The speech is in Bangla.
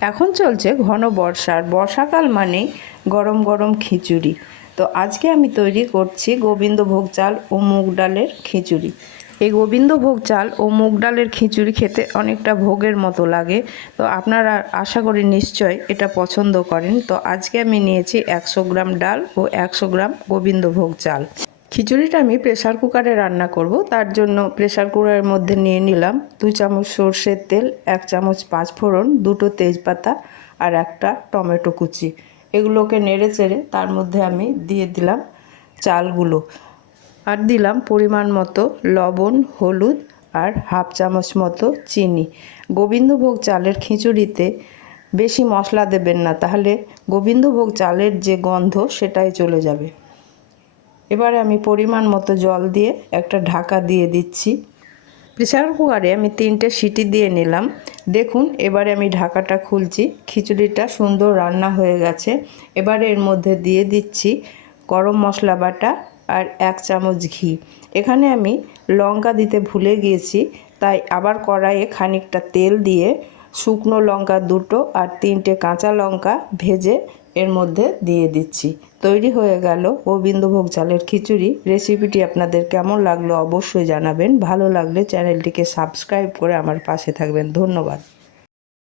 এখন চলছে ঘন বর্ষার বর্ষাকাল মানেই গরম গরম খিচুড়ি। তো আজকে আমি তৈরি করছি গোবিন্দভোগ চাল ও মুগ ডালের খিচুড়ি। এই গোবিন্দভোগ চাল ও মুগ ডালের খিচুড়ি খেতে অনেকটা ভোগের মতো লাগে। তো আপনারা আশা করি নিশ্চয় এটা পছন্দ করেন। তো আজকে আমি নিয়েছি 100 গ্রাম ডাল ও 100 গ্রাম গোবিন্দভোগ চাল। খিচুড়িটা আমি প্রেসার কুকারে রান্না করব। তার জন্য প্রেসার কুকারের মধ্যে নিয়ে নিলাম 2 চামচ সর্ষের তেল, 1 চামচ পাঁচফোড়ন, 2টো তেজপাতা আর একটা টমেটো কুচি। এগুলোকে নেড়ে চেড়ে তার মধ্যে আমি দিয়ে দিলাম চালগুলো আর দিলাম পরিমাণ মতো লবণ, হলুদ আর হাফ চামচ মতো চিনি। গোবিন্দভোগ চালের খিচুড়িতে বেশি মশলা দেবেন না, তাহলে গোবিন্দভোগ চালের যে গন্ধ সেটাই চলে যাবে। এবারে আমি পরিমাণ মতো জল দিয়ে একটা ঢাকা দিয়ে দিচ্ছি। প্রেসার কুকারে আমি 3টে সিটি দিয়ে নিলাম। দেখুন এবারে আমি ঢাকাটা খুলছি। খিচুড়িটা সুন্দর রান্না হয়ে গেছে। এবারে এর মধ্যে দিয়ে দিচ্ছি গরম মশলা বাটা আর 1 চামচ ঘি। এখানে আমি লঙ্কা দিতে ভুলে গিয়েছি, তাই আবার কড়াইয়ে খানিকটা তেল দিয়ে শুকনো লঙ্কা 2টো আর 3টে কাঁচা লঙ্কা ভেজে এর মধ্যে দিয়ে দিচ্ছি। তৈরি হয়ে গেল গোবিন্দভোগ চালের খিচুড়ি। রেসিপিটি আপনাদের কেমন লাগলো অবশ্যই জানাবেন। ভালো লাগলে চ্যানেলটিকে সাবস্ক্রাইব করে আমার পাশে থাকবেন। ধন্যবাদ।